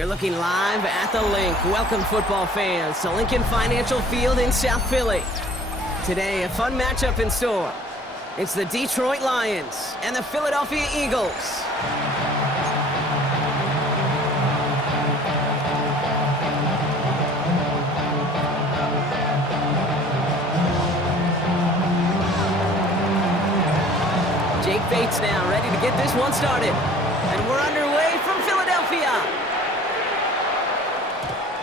You're looking live at the Link. Welcome, football fans, to Lincoln Financial Field in South Philly. Today, a fun matchup in store. It's the Detroit Lions and the Philadelphia Eagles. Jake Bates now ready to get this one started. And we're underway from Philadelphia.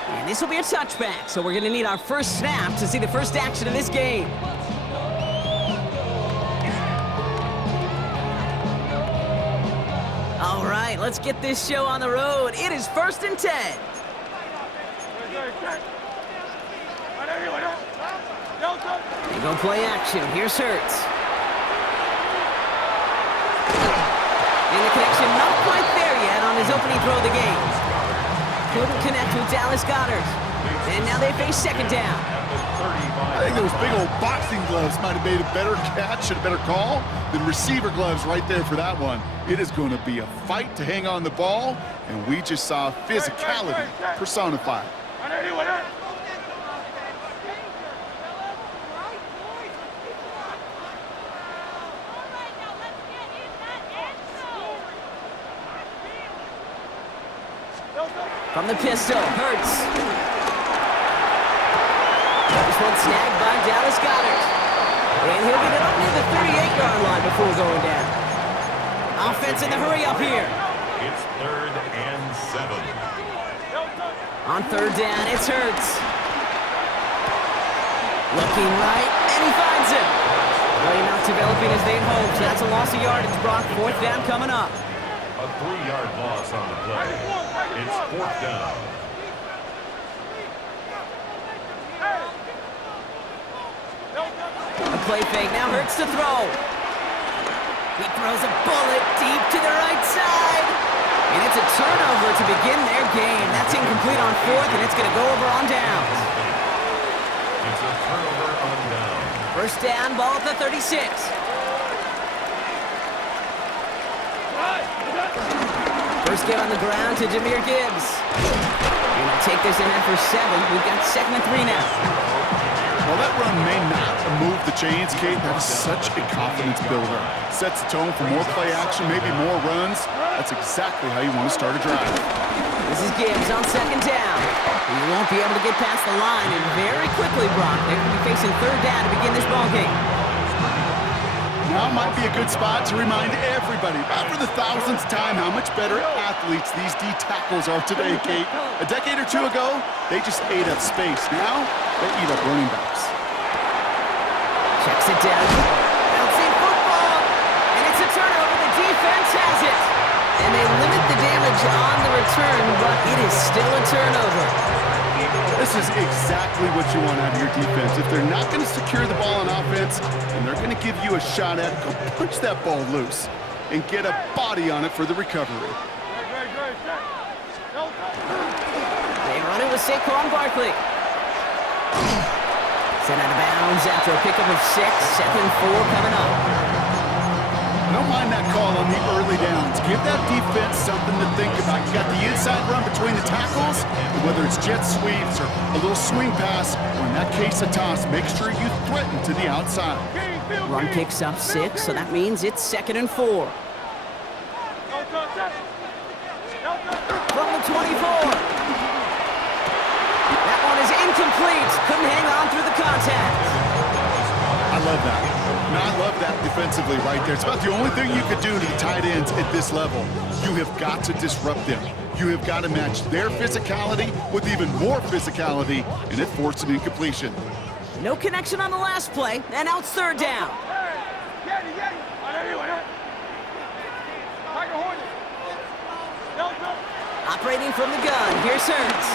And this will be a touchback, so we're going to need our first snap to see the first action of this game. All right, let's get this show on the road. It is 1st and 10. They go play action. Here's Hurts. And the connection not quite there yet on his opening throw of the game. Couldn't connect with Dallas Goedert. And now they face second down. I think those big old boxing gloves might have made a better catch and a better call than receiver gloves right there for that one. It is going to be a fight to hang on the ball, and we just saw physicality personified. From the pistol, Hurts. This one snagged by Dallas Goedert. And he'll get it up near the 38-yard line before going down. Offense in the hurry up here. It's 3rd and 7. On 3rd down, it's Hurts. Looking right, and he finds him. Play not developing as they'd hoped. That's a loss of yardage, Brock. 4th down coming up. A 3-yard loss on the play. It's 4th down. A play fake, now Hurts to throw. He throws a bullet deep to the right side. And it's a turnover to begin their game. That's incomplete on 4th, and it's going to go over on downs. It's a turnover on down. 1st down, ball at the 36. First get on the ground to Jahmyr Gibbs. And they'll take this in for 7. We've got 2nd and 3 now. Well, that run may not move the chains, Kate. That is such a confidence builder. Sets the tone for more play action, maybe more runs. That's exactly how you want to start a drive. This is Gibbs on 2nd down. He won't be able to get past the line, and very quickly, Brock, they're going to be facing 3rd down to begin this ballgame. Now might be a good spot to remind everybody, not for the 1000th time, how much better athletes these D tackles are today, Kate. A decade or two ago, they just ate up space. Now, they eat up running backs. Checks it down. Bouncing football. And it's a turnover. The defense has it. And they limit the damage on the return, but it is still a turnover. This is exactly what you want out of your defense. If they're not going to secure the ball on offense, and they're going to give you a shot at it, go punch that ball loose and get a body on it for the recovery. They run it with Saquon Barkley. Sent out of bounds after a pickup of 6. 2nd and 4 coming up. I don't mind that call on the early downs. Give that defense something to think about. You got the inside run between the tackles, and whether it's jet sweeps or a little swing pass, or in that case a toss, make sure you threaten to the outside. Run picks up 6, so that means it's 2nd and 4. From the 24. That one is incomplete. Couldn't hang on through the contact. I love that. No, I love that defensively right there. It's about the only thing you could do to the tight ends at this level. You have got to disrupt them. You have got to match their physicality with even more physicality, and it forced an incompletion. No connection on the last play, and now it's 3rd down. Operating from the gun, here's Hurts.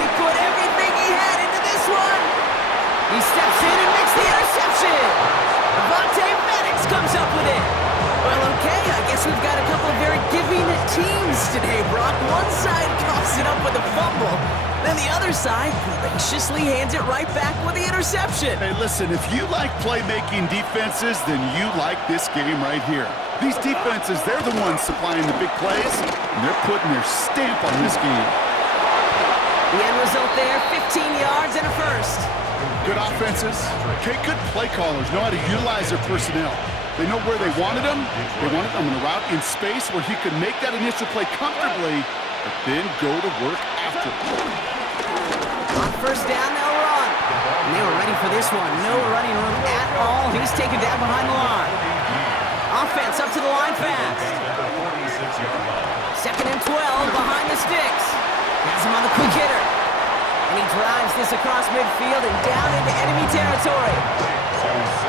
He put everything he had into this one. He steps in and makes the interception. Maddox comes up with it. Well, okay, I guess we've got a couple of very unforgiving teams today, Brock. One side coughs it up with a fumble, then the other side graciously hands it right back with the interception. Hey, listen, if you like playmaking defenses, then you like this game right here. These defenses, they're the ones supplying the big plays, and they're putting their stamp on this game. The end result there, 15 yards and a first. Good offenses, okay, good play callers know how to utilize their personnel. They know where they wanted them. They wanted them on a route in space where he could make that initial play comfortably, but then go to work after. On first down, they'll run. And they were ready for this one. No running room at all. He's taken down behind the line. Offense up to the line fast. Second and 12 behind the sticks. Has him on the quick hitter. And he drives this across midfield and down into enemy territory.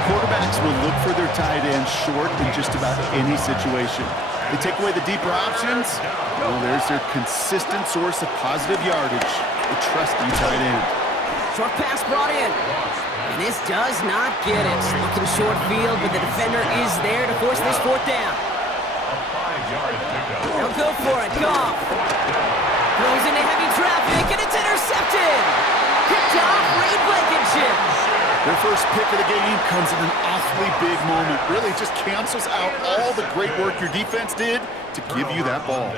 Quarterbacks will look for their tight end short in just about any situation. They take away the deeper options, well, there's their consistent source of positive yardage, the trusty tight end. Short pass brought in. And this does not get it. Looking short field, but the defender is there to force this fourth down. They'll go for it. Goff throws into heavy traffic, and it's intercepted. Picked off Ray Blankenship. Their first pick of the game comes in an awfully big moment. Really just cancels out all the great work your defense did to give you that ball.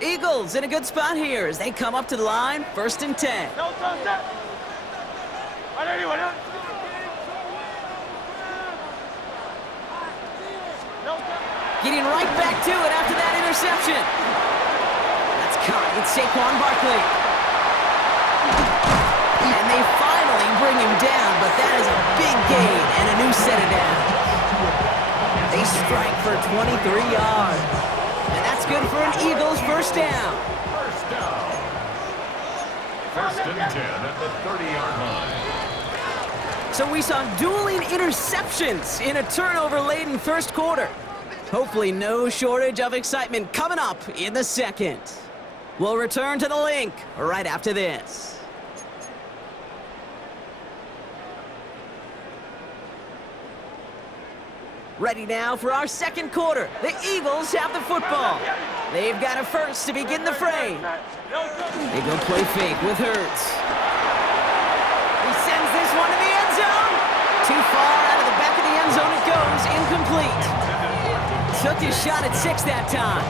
Eagles in a good spot here as they come up to the line, 1st and 10. Getting right back to it after that interception. That's caught. It's Saquon Barkley. And they finally bring him down, but that is a big gain and a new set of downs. They strike for 23 yards. And that's good for an Eagles first down. First and 10 at the 30-yard line. So we saw dueling interceptions in a turnover-laden first quarter. Hopefully no shortage of excitement coming up in the second. We'll return to the link right after this. Ready now for our second quarter. The Eagles have the football. They've got a first to begin the fray. They go play fake with Hurts. He sends this one to the end zone. Too far out of the back of the end zone it goes. Incomplete. Took his shot at 6 that time.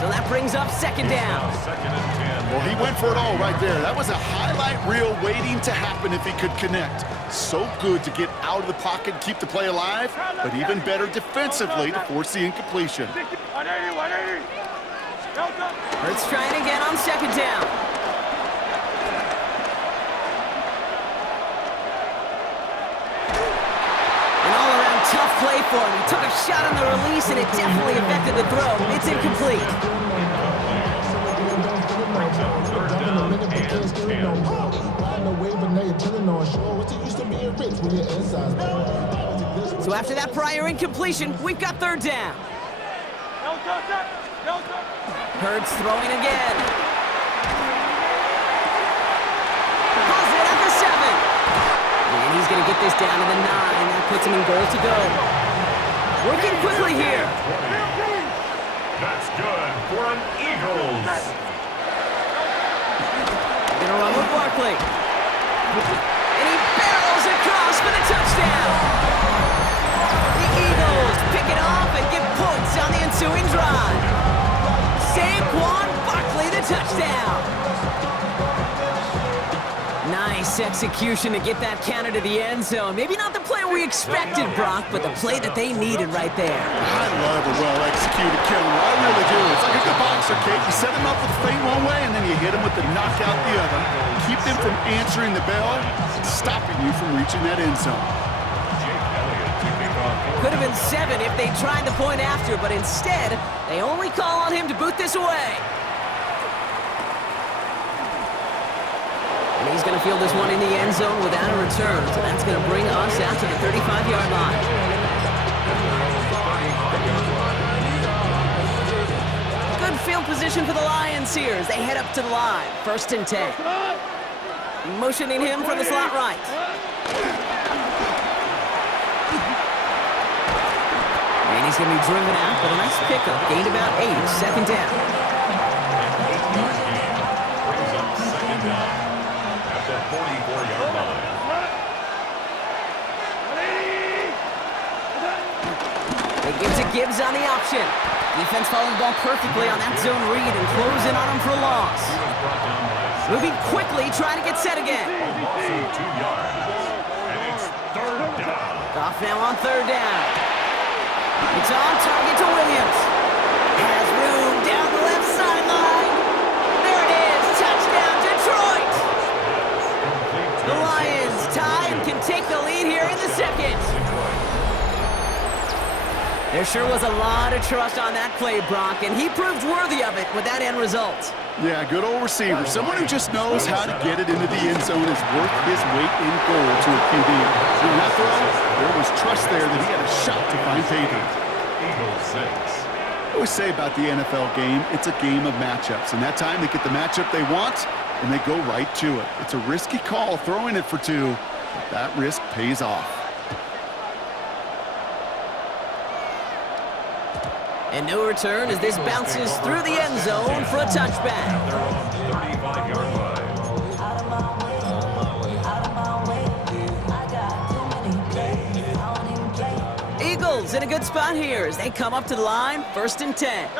So that brings up second down. Well, he went for it all right there. That was a highlight reel waiting to happen if he could connect. So good to get out of the pocket, keep the play alive, but even better defensively to force the incompletion. Hurts trying again on second down. An all-around tough play for him. He took a shot on the release, and it definitely affected the throw. It's incomplete. So after that prior incompletion, we've got third down. Hurts throwing again. Pulls it at the 7. And he's going to get this down to the 9. That puts him in goal to go. Working quickly here. That's good for an Eagles. Gonna run with Barkley. And he barrels across for the touchdown. The Eagles pick it off and get points on the ensuing drive. Saquon Barkley, the touchdown. Nice execution to get that counter to the end zone. Maybe not the play we expected, Brock, but the play that they needed right there. I love a well-executed killer. I really do. It's like a good boxer, Kate. You set him up with the feint one way, and then you hit him with the knockout the other. Keep them from answering the bell, stopping you from reaching that end zone. Could have been 7 if they tried the point after, but instead, they only call on him to boot this away. And he's going to field this one in the end zone without a return, so that's going to bring us out to the 35-yard line. Good field position for the Lions here as they head up to the line. 1st and 10. Motioning him from the slot right. he's going to be driven out, but a nice pickup. Gained about 8, second down. Brings up second down at the 44-yard line. They give to Gibbs on the option. Defense following the ball perfectly on that zone read and closing on him for a loss. Moving quickly, trying to get set again. 2 yards. And it's third down. Off now on third down. It's on target to Williams. Has room down the left sideline. There it is. Touchdown, Detroit. The Lions tie and can take the lead here in the second. There sure was a lot of trust on that play, Brock, and he proved worthy of it with that end result. Yeah, good old receiver. Someone who just knows how to get it into the end zone is worth his weight in gold to a QB. On that throw, there was trust there that he had a shot to find payday. Eagles 6. I always say about the NFL game, it's a game of matchups. And that time they get the matchup they want, and they go right to it. It's a risky call throwing it for 2, but that risk pays off. And no return as this bounces through the end zone for a touchback. They're on the 35-yard line. Eagles in a good spot here as they come up to the line, 1st and 10.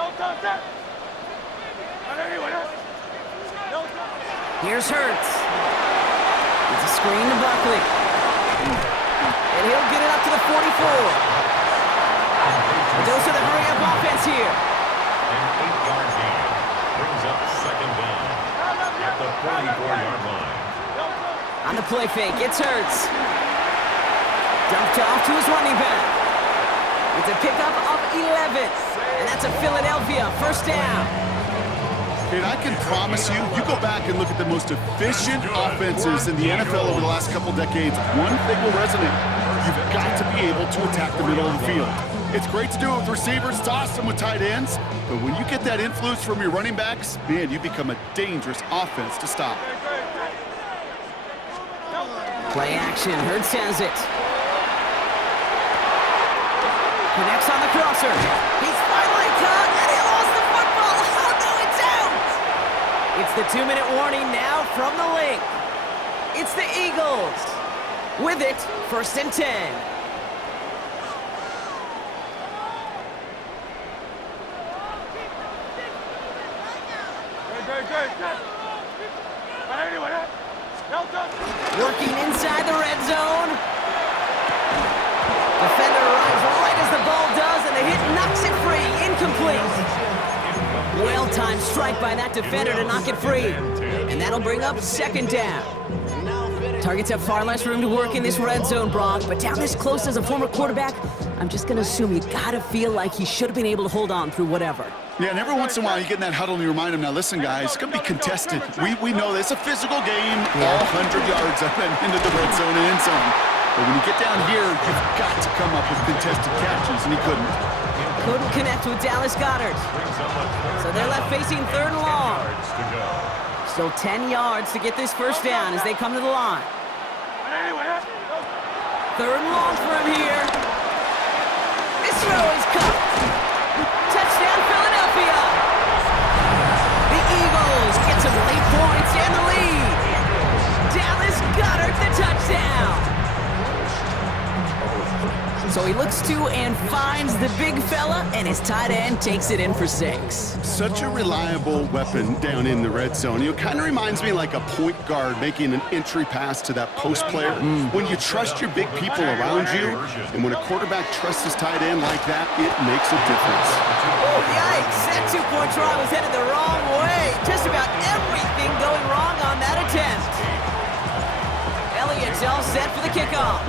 Here's Hurts. It's a screen to Buckley. And he'll get it up to the 44. A dose of the hurry-up offense here. An 8-yard gain brings up second down at the 44-yard line. On the play fake, it's Hurts. Dumped off to his running back. It's a pickup of 11. And that's a Philadelphia 1st down. And I can promise you, you go back and look at the most efficient offenses in the NFL over the last couple decades, one thing will resonate. You've got to be able to attack the middle of the field. It's great to do it with receivers. It's awesome with tight ends. But when you get that influence from your running backs, man, you become a dangerous offense to stop. Play action. Hurts has it. Connects on the crosser. He's finally caught, and he lost the football. Oh, no, it's out. It's the 2-minute warning now from the link. It's the Eagles. With it, 1st and 10. Working inside the red zone. Defender arrives right as the ball does, and the hit knocks it free. Incomplete. Well-timed strike by that defender to knock it free. And that'll bring up 2nd down. Targets have far less room to work in this red zone, Brock, but down this close as a former quarterback, I'm just going to assume you got to feel like he should have been able to hold on through whatever. Yeah, and every once in a while you get in that huddle and you remind them, now listen, guys, it's going to be contested. We know this. It's a physical game, all 100 yards up and into the red zone and end zone. But when you get down here, you've got to come up with contested catches, and he couldn't. Couldn't connect with Dallas Goedert. So they're left facing 3rd and long. Still 10 yards to get this 1st down as they come to the line. 3rd and long for him here. This throw is caught. Touchdown, Philadelphia. The Eagles get some late points and the lead. Dallas Goedert the touchdown. So he looks to and finds the big fella, and his tight end takes it in for 6. Such a reliable weapon down in the red zone. You know, kind of reminds me like a point guard making an entry pass to that post player. When you trust your big people around you, and when a quarterback trusts his tight end like that, it makes a difference. Oh, yikes. That 2-point try was headed the wrong way. Just about everything going wrong on that attempt. Elliott's all set for the kickoff.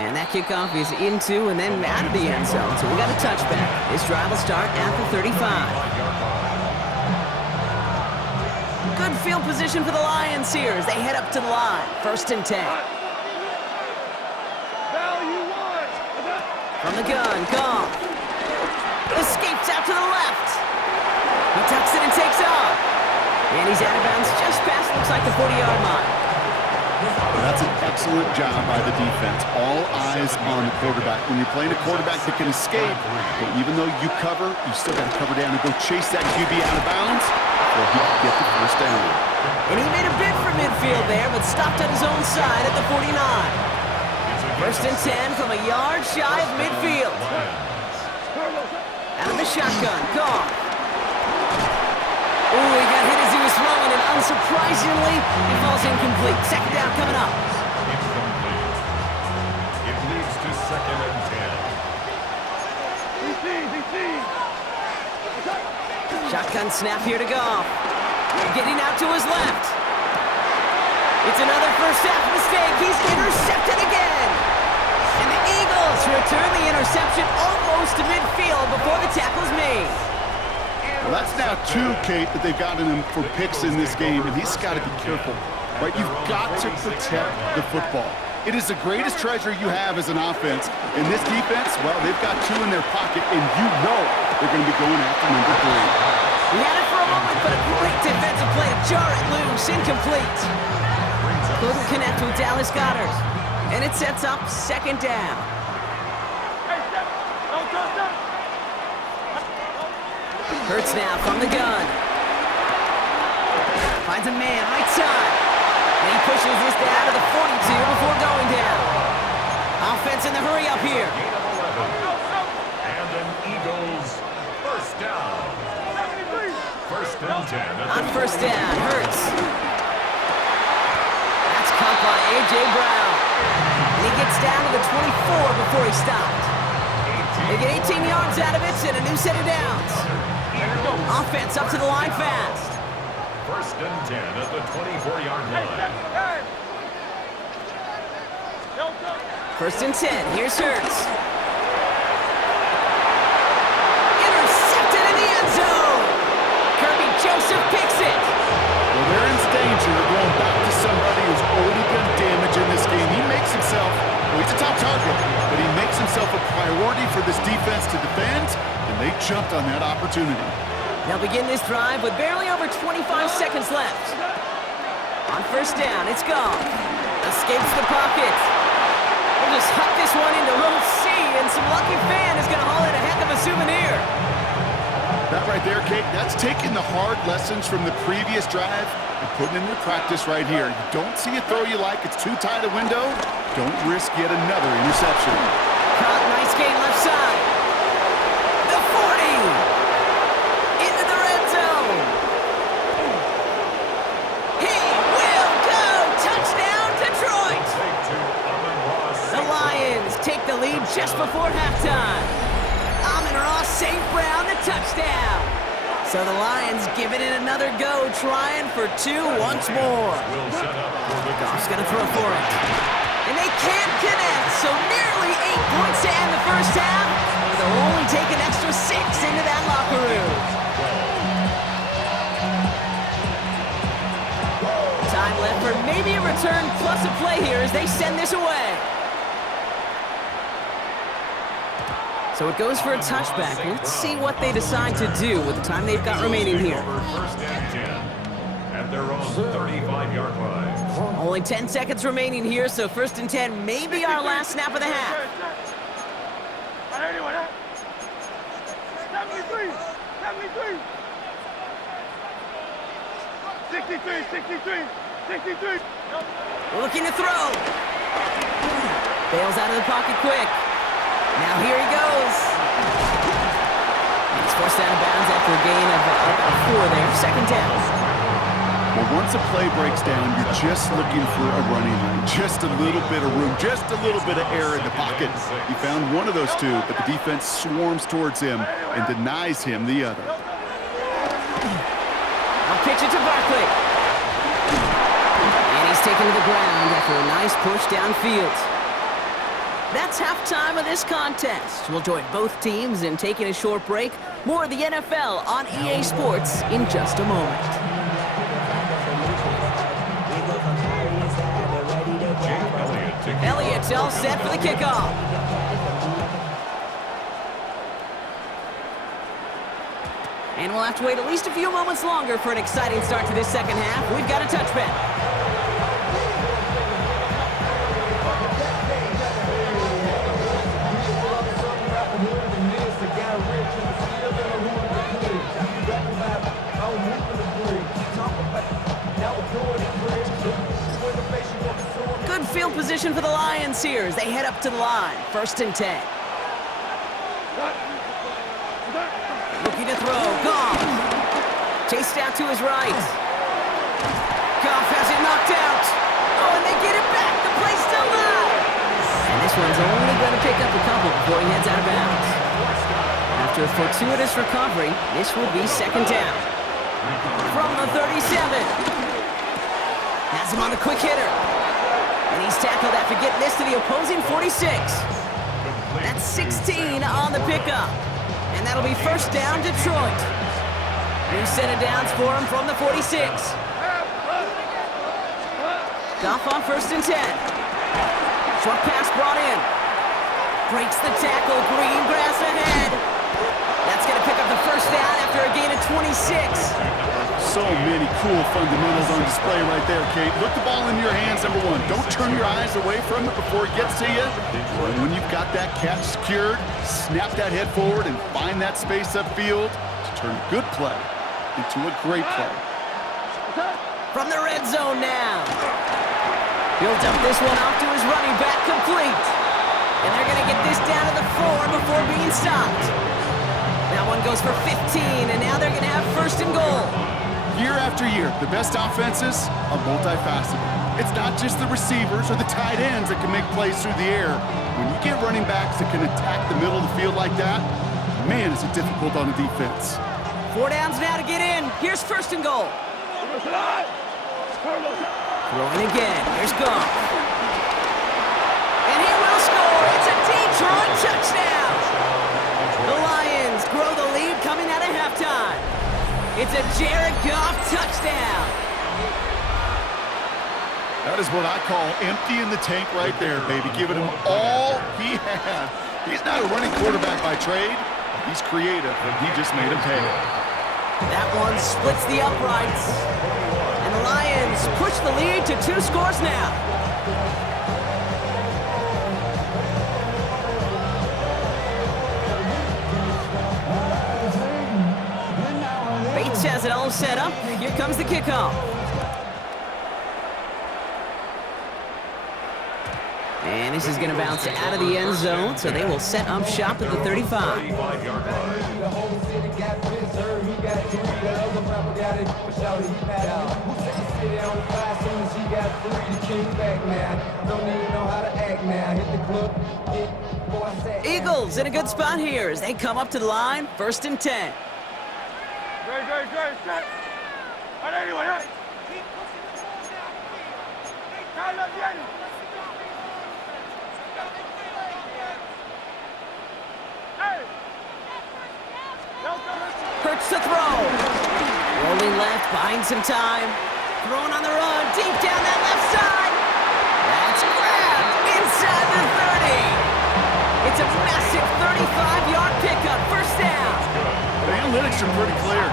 And that kickoff is into and then out of the end zone. So we got a touchback. This drive will start at the 35. Good field position for the Lions here as they head up to the line. 1st and 10. From the gun, Goff. Escapes out to the left. He tucks it and takes off. And he's out of bounds just past, looks like the 40-yard line. That's an excellent job by the defense. All eyes on the quarterback. When you're playing a quarterback that can escape, but even though you cover, you still got to cover down and go chase that QB out of bounds or he can get the first down. And he made a bid for midfield there, but stopped on his own side at the 49. First and 10 from a yard shy of midfield. Out of the shotgun, Goff. Ooh, he got hit as he was throwing, and unsurprisingly, he falls incomplete. Second down coming up. Incomplete. It leads to second and 10. Shotgun snap here to Goff. Getting out to his left. It's another first half mistake. He's intercepted again. And the Eagles return the interception almost to midfield before the tackle's made. Well, that's now two, Kate, that they've gotten him for picks in this game, and he's got to be careful. Right? You've got to protect the football. It is the greatest treasure you have as an offense. In this defense, well, they've got two in their pocket, and you know they're going to be going after number 3. He had it for a moment, but a great defensive play to jar it loose. Incomplete. Couldn't connect with Dallas Goedert. And it sets up second down. Hurts now from the gun. Finds a man, right side. And he pushes this down to the 42 before going down. Offense in the hurry up here. Gain of 11. And an Eagles first down. First and 10. On first down, Hurts. That's caught by A.J. Brown. And he gets down to the 24 before he stopped. They get 18 yards out of it and a new set of downs. Offense up to the line fast. First and 10 at the 24-yard line. First and 10. Here's Hurts. Intercepted in the end zone. Kirby Joseph picks it. Well, they're in danger of going back to somebody who's already done damage in this game. He makes himself, well, he's a top target, but he makes himself a priority for this defense to defend, and they jumped on that opportunity. They'll begin this drive with barely over 25 seconds left. On first down, it's Goff. Escapes the pocket. We'll just huck this one into row C, and some lucky fan is going to haul in a heck of a souvenir. That right there, Kate, that's taking the hard lessons from the previous drive and putting it into practice right here. You don't see a throw you like, it's too tight a window, don't risk yet another interception. Caught, nice gain left side. The 40! Into the red zone! He will go! Touchdown, Detroit! The Lions take the lead just before halftime. Amon-Ra St. Brown, the touchdown. So the Lions giving it another go, trying for two once more. Goff's going to throw for it. And they can't connect, so nearly 8 points to end the first half. They'll only take an extra 6 into that locker room. Time left for maybe a return plus a play here as they send this away. So it goes for a touchback. Let's see what they decide to do with the time they've got remaining here. First and 10 at their own 35-yard line. Only 10 seconds remaining here, so first and 10 may be our last snap of the half. 63. Looking to throw. Bails out of the pocket quick. Now here he goes. He's forced out of bounds after a gain of 4 there. Second down. Well, once a play breaks down, you're just looking for a running lane. Just a little bit of room, just a little bit of air in the pocket. He found one of those two, but the defense swarms towards him and denies him the other. I'll pitch it to Barkley. And he's taken to the ground after a nice push downfield. That's halftime of this contest. We'll join both teams in taking a short break. More of the NFL on EA Sports in just a moment. Elliott's all set for the kickoff. And we'll have to wait at least a few moments longer for an exciting start to this second half. We've got a touchback. Good field position for the Lions here as they head up to the line. 1st and 10. Looking to throw. Goff. Chased out to his right. Goff has it knocked out. Oh, and they get it back. The play's still live. And this one's only going to pick up a couple before he heads out of bounds. After a fortuitous recovery, this will be 2nd down. From the 37. Has him on the quick hitter. And he's tackled after getting this to the opposing 46. That's 16 on the pickup. And that'll be 1st down, Detroit. New set of downs for him from the 46. Goff on 1st and 10. Short pass brought in. Breaks the tackle. Green grass ahead. That's going to pick up the 1st down after a gain of 26. So many cool fundamentals on display right there, Kate. Look the ball in your hands, number one. Don't turn your eyes away from it before it gets to you. And when you've got that catch secured, snap that head forward and find that space upfield to turn a good play into a great play. From the red zone now. He'll dump this one off to his running back, complete. And they're going to get this down to the 4 before being stopped. That one goes for 15, and now they're going to have 1st and goal. Year after year, the best offenses are multifaceted. It's not just the receivers or the tight ends that can make plays through the air. When you get running backs that can attack the middle of the field like that, man, is it difficult on the defense. 4 downs now to get in. Here's 1st and goal. Throwing again. Here's Goff. And he will score. It's a Detroit touchdown. The Lions grow the lead coming out of halftime. It's a Jared Goff touchdown. That is what I call empty in the tank right there, baby. Giving him all he had. He's not a running quarterback by trade. He's creative, and he just made him pay. That one splits the uprights. And the Lions push the lead to 2 scores now. Bates has it all set up. Here comes the kickoff. And this is going to bounce out of the end zone, so they will set up shop at the 35. Eagles in a good spot here as they come up to the line, 1st and 10. Hurts to throw. Rolling left, buying some time. Throwing on the run, deep down that left side. That's grabbed inside the 30. It's a massive 35-yard pickup, 1st down. The analytics are pretty clear.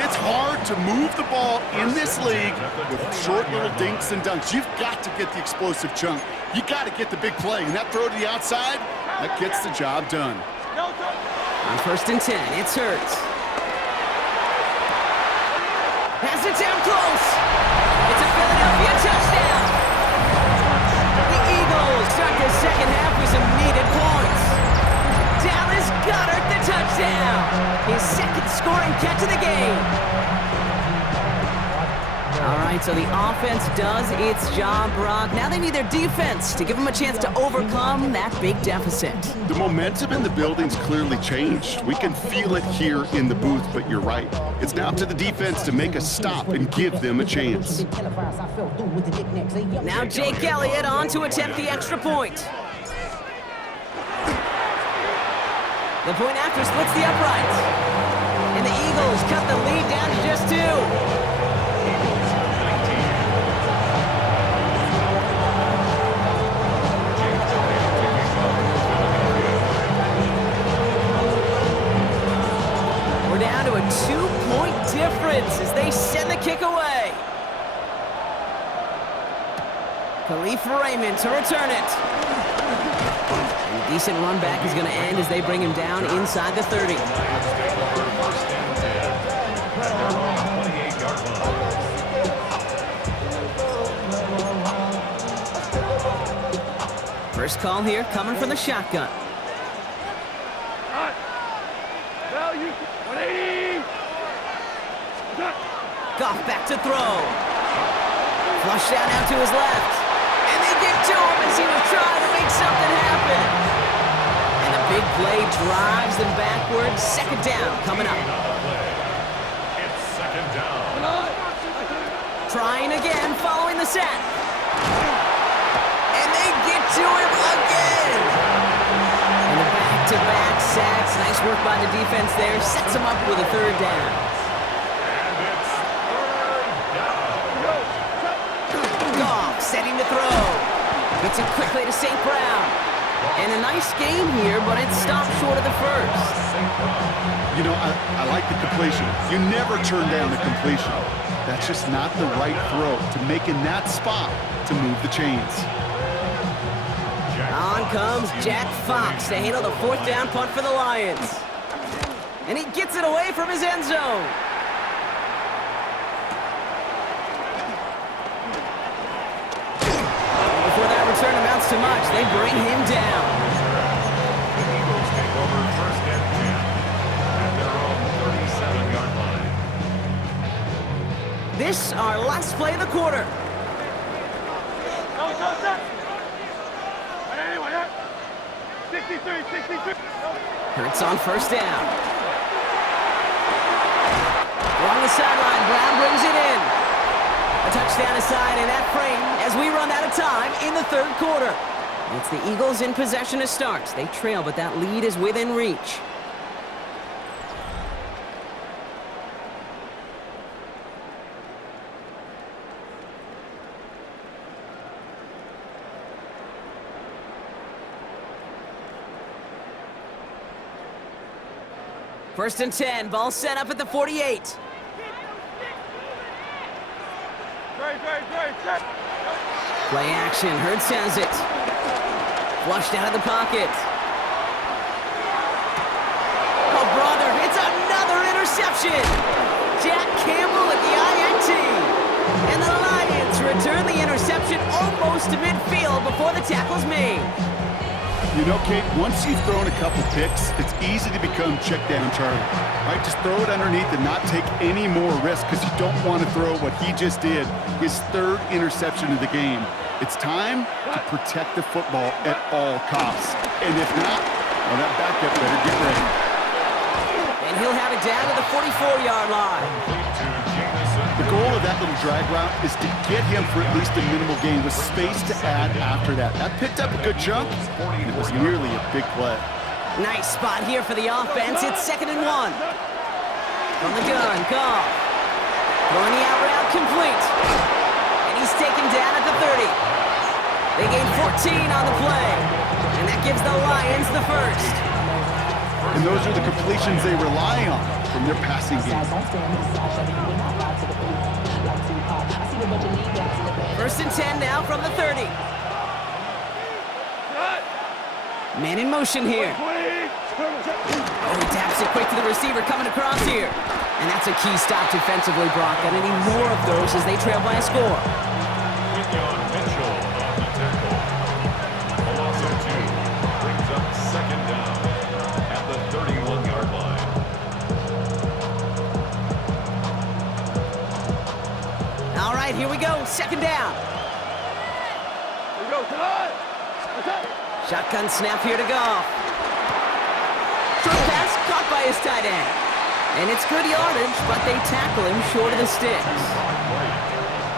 It's hard to move the ball in this league with short little dinks and dunks. You've got to get the explosive chunk. You got to get the big play. And that throw to the outside, that gets the job done. On 1st and 10, it's Hurts. Has it down close. It's a Philadelphia touchdown. The Eagles start the 2nd half with some needed points. Dallas Goedert the touchdown. His 2nd scoring catch of the game. All right, so the offense does its job, Brock. Now they need their defense to give them a chance to overcome that big deficit. The momentum in the building's clearly changed. We can feel it here in the booth, but you're right. It's now to the defense to make a stop and give them a chance. Now Jake Elliott on to attempt the extra point. The point after splits the uprights. And the Eagles cut the lead down to just 2. We're down to a 2-point difference as they send the kick away. Khalif Raymond to return it. And a decent run back is going to end as they bring him down inside the 30. First call here coming from the shotgun. Goff back to throw. Flush down out to his left. And they get to him as he was trying to make something happen. And a big play drives them backwards. Second down coming up. It's second down. Trying again, following the sack. And they get to him again. And the back-to-back sacks. Nice work by the defense there. Sets him up with a third down. And it's third down. Goff setting to throw. Gets it quickly to St. Brown. And a nice game here, but it stopped short of the first. You know, I like the completion. You never turn down the completion. That's just not the right throw to make in that spot to move the chains. On comes Jack Fox to handle the fourth down punt for the Lions. And he gets it away from his end zone. Before that return amounts to much, they bring him down. The Eagles take over first and 10 at their own 37-yard line. This our last play of the quarter. Hurts on first down. Along the sideline, Brown brings it in. A touchdown aside in that frame as we run out of time in the third quarter. It's the Eagles in possession to start. They trail, but that lead is within reach. First and 10, ball set up at the 48. Play action, Hurts has it. Flushed out of the pocket. Oh, brother, it's another interception. Jack Campbell at the INT. And the Lions return the interception almost to midfield before the tackle's made. You know, Kate, once you've thrown a couple picks, it's easy to become check down Charlie. Right? Just throw it underneath and not take any more risk because you don't want to throw what he just did, his third interception of the game. It's time to protect the football at all costs. And if not, well, that backup better get ready. And he'll have it down to the 44-yard line. The goal of that little drag route is to get him for at least a minimal gain with space to add after that. That picked up a good chunk, and it was nearly a big play. Nice spot here for the offense. It's 2nd and 1. From the gun, Goff. Throwing the out route complete. And he's taken down at the 30. They gain 14 on the play. And that gives the Lions the first. And those are the completions they rely on from their passing game. First and 10 now from the 30. Man in motion here. Oh, he taps it quick to the receiver coming across here. And that's a key stop defensively, Brock. And any more of those as they trail by a score. Quinyon Mitchell on the tackle. A loss of 2 brings up second down at the 31-yard line. All right, here we go. Second down. Shotgun snap here to Goff. Short pass caught by his tight end. And it's good yardage, but they tackle him short of the sticks.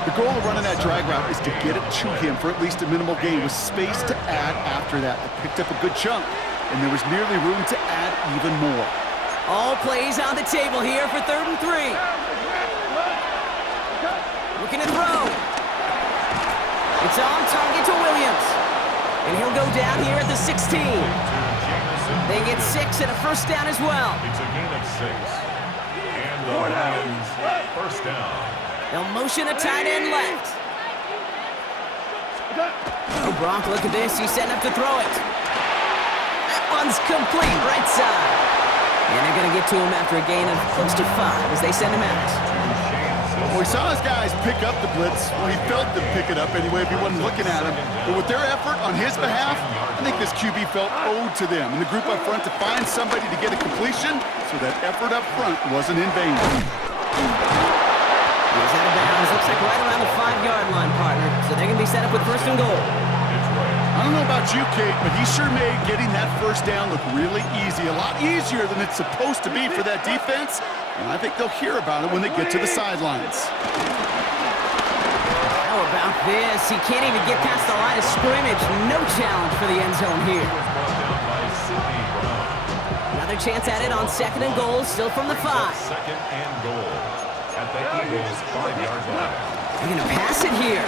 The goal of running that drag route is to get it to him for at least a minimal gain with space to add after that. They picked up a good chunk, and there was nearly room to add even more. All plays on the table here for 3rd and 3. Looking to throw. It's on target to Williams. And he'll go down here at the 16. They get 6 and a first down as well. It's a gain of 6. And the Lions first down. They'll motion a tight end left. Oh, Brock, look at this. He's setting up to throw it. That one's complete, right side. And they're going to get to him after a gain of close to 5 as they send him out. Well, he saw his guys pick up the blitz. Well, he felt them pick it up anyway if he wasn't looking at him. But with their effort on his behalf, I think this QB felt owed to them and the group up front to find somebody to get a completion, so that effort up front wasn't in vain. He's out of bounds. Looks like right around the 5-yard line, partner. So they're going to be set up with first and goal. I don't know about you, Kate, but he sure made getting that first down look really easy. A lot easier than it's supposed to be for that defense. And I think they'll hear about it when they get to the sidelines. How about this? He can't even get past the line of scrimmage. No challenge for the end zone here. Another chance at it on second and goal, still from the 5. Second and goal at the Eagles' 5-yard line. They're going to pass it here.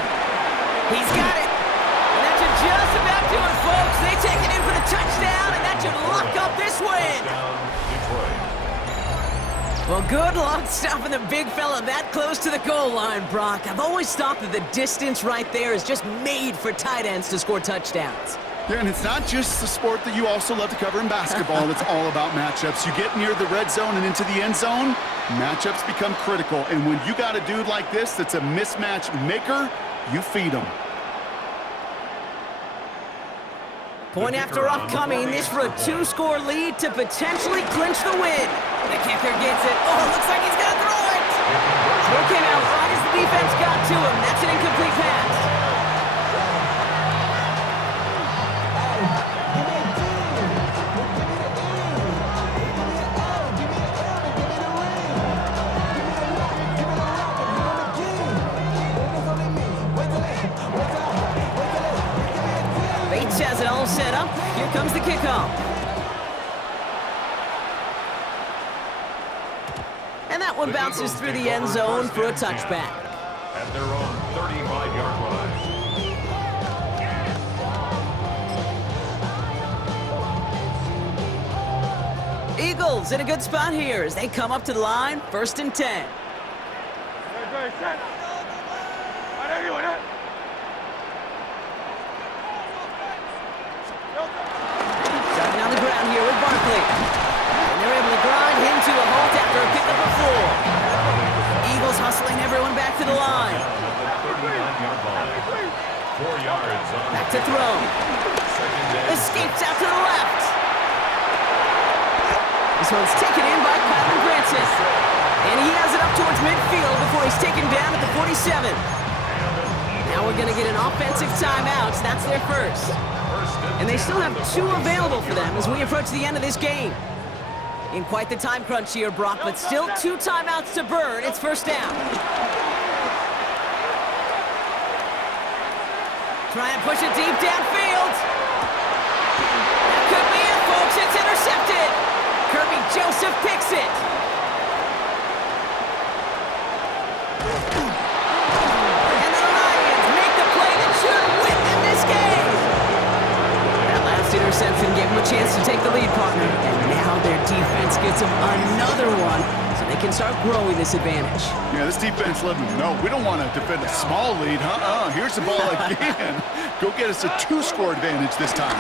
He's got it. And that should just about do it, folks. They take it in for the touchdown, and that should lock up this win. Well, good luck stopping the big fella that close to the goal line, Brock. I've always thought that the distance right there is just made for tight ends to score touchdowns. Yeah, and it's not just the sport that you also love to cover in basketball. It's all about matchups. You get near the red zone and into the end zone, matchups become critical. And when you got a dude like this that's a mismatch maker, you feed him. Point after upcoming, this for a 2-score lead to potentially clinch the win. The kicker gets it. Oh, looks like he's going to throw it. Okay, now, right as the defense got to him, that's an incomplete pass. Bates has it all set up. Here comes the kickoff. And that one bounces through the end zone for a touchback. At their own 35-yard line. Eagles in a good spot here as they come up to the line, 1st and 10. Starting on the ground here with Barkley. And they're able to grind him to a halt after a pickup of 4. Eagles hustling everyone back to the line. 39-yard line. 4 yards on Back to throw. Escapes out to the left. This one's taken in by Kylan Granson. And he has it up towards midfield before he's taken down at the 47. Now we're going to get an offensive timeout. That's their first. And they still have 2 available for them as we approach the end of this game. In quite the time crunch here, Brock, but still 2 timeouts to burn. It's first down. Try and push it deep downfield. That could be it, folks. It's intercepted. Kirby Joseph picks it. And the Lions make the play that should win them this game. That last interception gave them a chance to take the lead, partner. And now their defense gets them another one, so they can start growing this advantage. Yeah, this defense letting them know we don't want to defend a small lead. Here's the ball again. Go get us a 2-score advantage this time.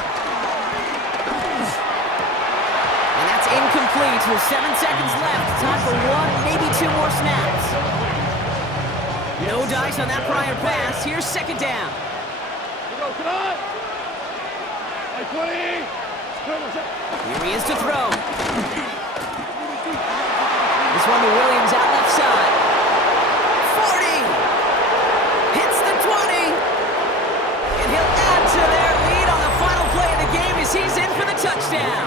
And that's incomplete with 7 seconds left. Time for 1, maybe 2 more snaps. No dice on that prior pass. Here's second down. Here he is to throw. This one to Williams out left side.